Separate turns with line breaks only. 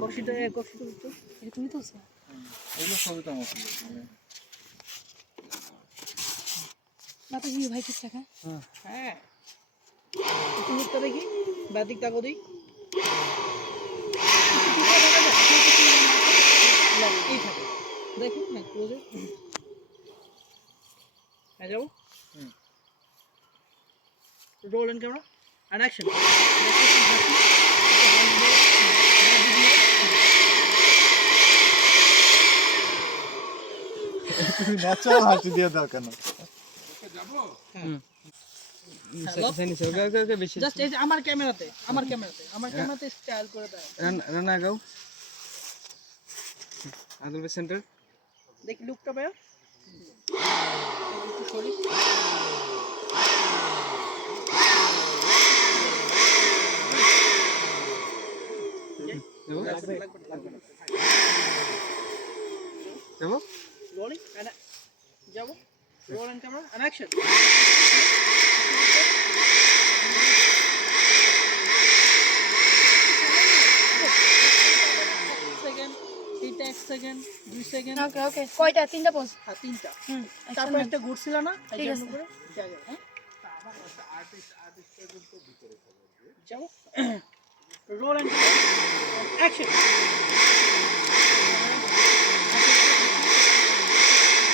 কষিটা তো
এটা তুমি
এগুলো সবই তো আমার মানে।
না তো ইয়ে ভাই কিছু টাকা
হ্যাঁ কুকুরটা দেখি। ব্যাদিক তাকো দিই। এই থাকে। দেখুন না ক্লোজে হ্যাঁ যাব? Roll and camera and action
তুমি ন্যাচারাল হাসি দিয়ে দাও কেন?
জাস্ট এই যে আমার ক্যামেরাতে আমার ক্যামেরাতে আমার ক্যামেরাতে স্টাইল করে দেয়
রানা গাও আদুল সেন্টার
দেখি লুকটা ভাইয়া একটু সরি। Rolling and যাব roll and camera and action. এক সেকেন্ড দুই সেকেন্ড
ওকে ওকে কয়টা? তিনটা পোজ
হ্যাঁ তিনটা।
হুম
তারপর একটা ঘুরছিল না
ঠিক আছে।
করে হ্যাঁ। যাব রোল এন্ড অ্যাকশন